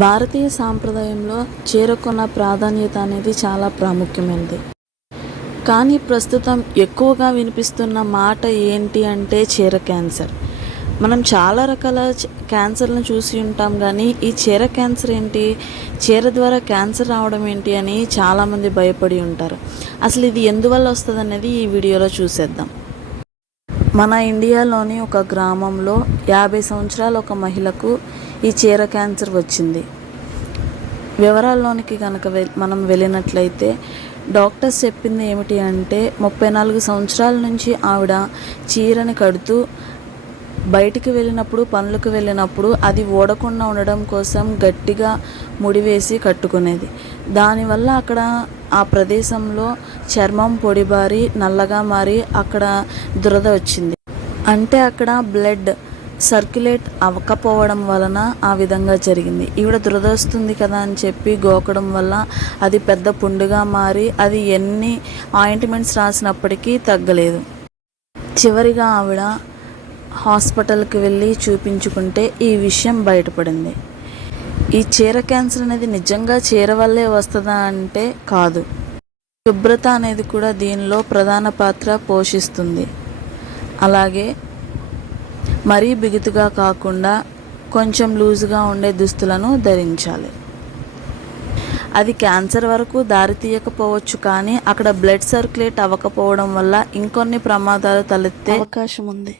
భారతీయ సాంప్రదాయంలో చీరకున్న ప్రాధాన్యత అనేది చాలా ప్రాముఖ్యమైనది. కానీ ప్రస్తుతం ఎక్కువగా వినిపిస్తున్న మాట ఏంటి అంటే చీర క్యాన్సర్. మనం చాలా రకాల క్యాన్సర్లను చూసి ఉంటాం, కానీ ఈ చీర క్యాన్సర్ ఏంటి, చీర ద్వారా క్యాన్సర్ రావడం ఏంటి అని చాలామంది భయపడి ఉంటారు. అసలు ఇది ఎందువల్ల వస్తుంది అనేది ఈ వీడియోలో చూసేద్దాం. మన ఇండియాలోని ఒక గ్రామంలో 50 సంవత్సరాల ఒక మహిళకు ఈ చీర క్యాన్సర్ వచ్చింది. వివరాల్లోనికి కనుక మనం వెళ్ళినట్లయితే డాక్టర్స్ చెప్పింది ఏమిటి అంటే 34 సంవత్సరాల నుంచి ఆవిడ చీరని కడుతూ బయటికి వెళ్ళినప్పుడు, పనులకు వెళ్ళినప్పుడు అది ఓడకుండా ఉండడం కోసం గట్టిగా ముడివేసి కట్టుకునేది. దానివల్ల అక్కడ ఆ ప్రదేశంలో చర్మం పొడిబారి నల్లగా మారి అక్కడ దురద వచ్చింది. అంటే అక్కడ బ్లడ్ సర్క్యులేట్ అవ్వకపోవడం వలన ఆ విధంగా జరిగింది. ఈవిడ దురద వస్తుంది కదా అని చెప్పి గోకడం వల్ల అది పెద్ద పుండుగా మారి అది ఎన్ని ఆయింట్మెంట్స్ రాసినప్పటికీ తగ్గలేదు. చివరిగా ఆవిడ హాస్పిటల్కి వెళ్ళి చూపించుకుంటే ఈ విషయం బయటపడింది. ఈ చీర క్యాన్సర్ అనేది నిజంగా చీర వల్లే వస్తుందా అంటే కాదు. శుభ్రత అనేది కూడా దీనిలో ప్రధాన పాత్ర పోషిస్తుంది. అలాగే మరీ బిగుతుగా కాకుండా కొంచెం లూజుగా ఉండే దుస్తులను ధరించాలి. అది క్యాన్సర్ వరకు దారితీయకపోవచ్చు, కానీ అక్కడ బ్లడ్ సర్క్యులేట్ అవ్వకపోవడం వల్ల ఇంకొన్ని ప్రమాదాలు తలెత్తే అవకాశం ఉంది.